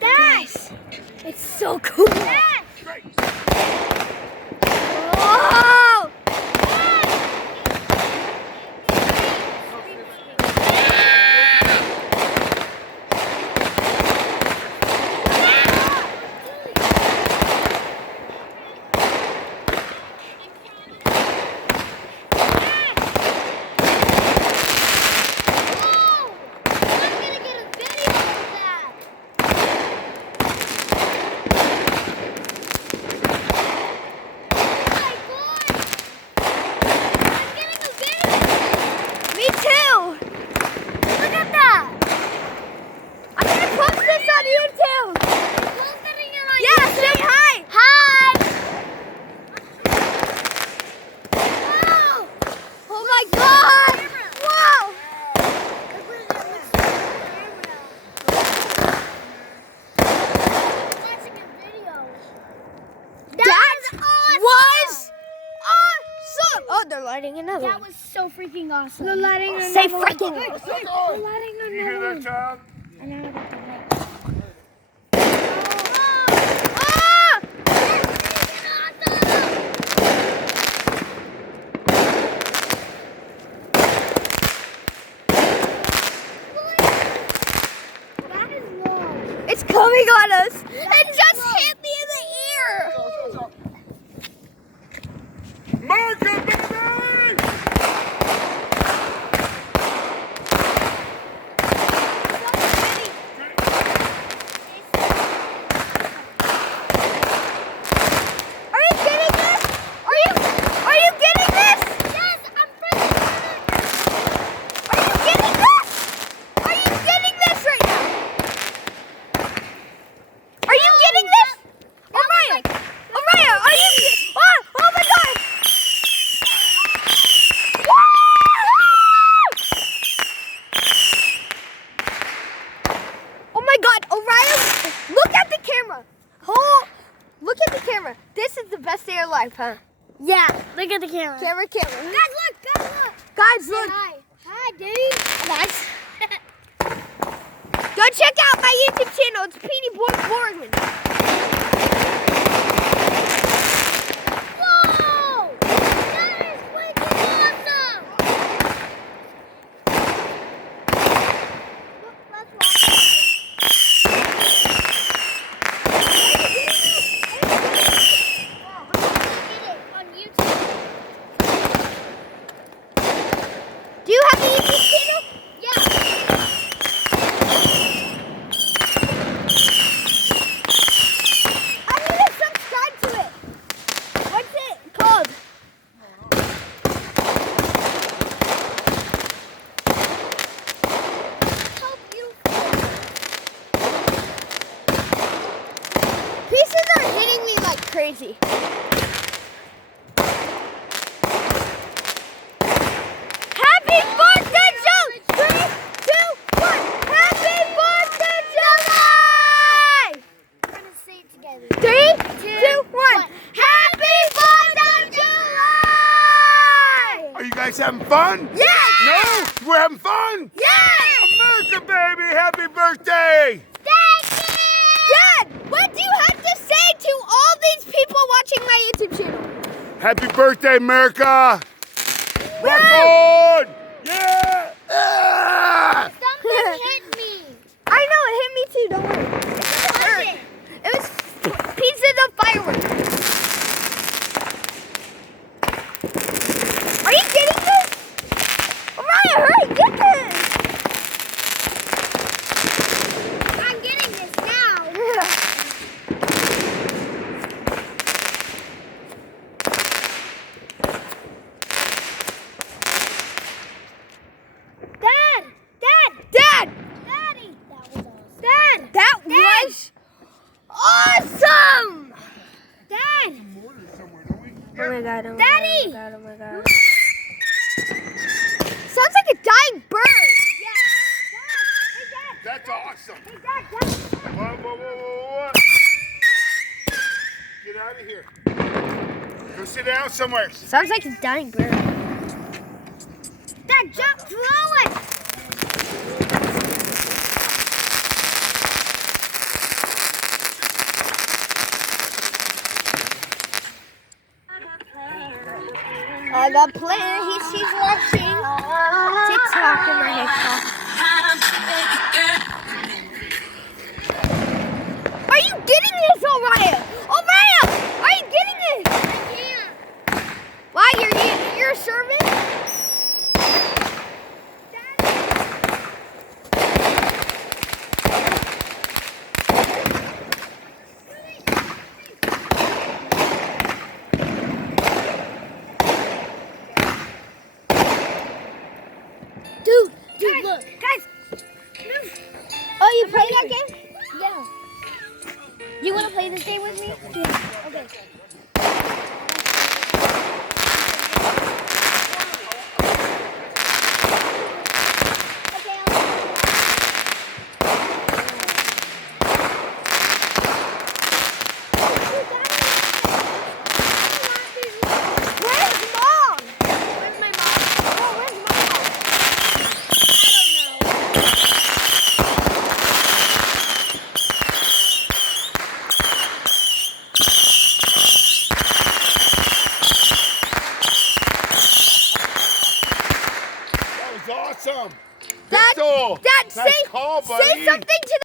Guys, it's so cool. Oh! They're lighting another one. That was so freaking awesome. They're lighting another Say one. freaking. They're lighting another You hear that, one. child? I know about the light. It's coming on us. It just hit me in the ear. Mark it, baby! Are you getting this? Are you getting this? Yes, I'm freaking Are you getting this? Are you getting this right now? Are you getting this? Orion! Orion, are you? Oh my God! Oh my God, Orion! Look at the camera. Look at the camera. This is the best day of life, huh? Yeah, look at the camera. Camera. Guys, look. Guys, look. Hi. Hi, Diddy. Guys. Go check out my YouTube channel. It's Petey Boy Borgman. Whoa! That is freaking awesome! Look, let's watch. On YouTube. Do you have a YouTube channel? Yeah. I need to subscribe to it. What's it called? How beautiful. Pieces are hitting me like crazy. Happy birthday, Joe! 3, 2, 1. Happy birthday, July! We're gonna say it together. 3, 2, 1. Happy birthday, July! Are you guys having fun? Yes! No? We're having fun? Yes! America, baby! Happy birthday! Dad, what do you have to say to all these people watching my YouTube channel? Happy birthday, America! Rock on! Yeah! Ah! Something hit me. I know, it hit me too, don't worry. It was pieces of fireworks. Are you getting this? Mariah, hurry, get this! I'm getting this now. Dad! Daddy, that was awesome. Dad! That was awesome! Dad, Oh my God, oh my Daddy! God, oh my God. Sounds like a dying bird. That's awesome! Hey, Dad, Dad. What? Get out of here. Go sit down somewhere. Sounds like a dying bird. Dad, jump, throw it. I got player. She's watching TikTok in my head. Are you getting this, Oriah? Oriah, are you getting this? I can't. Why you're serving? Dude, look. Guys. Oh, you play that game? Yeah. You want to play this game with me? Yeah. Okay. Where's Mom? Where's my mom? Oh, where's Mom? That was awesome. Dad, Pistol. Dad, Nice say call, buddy. say something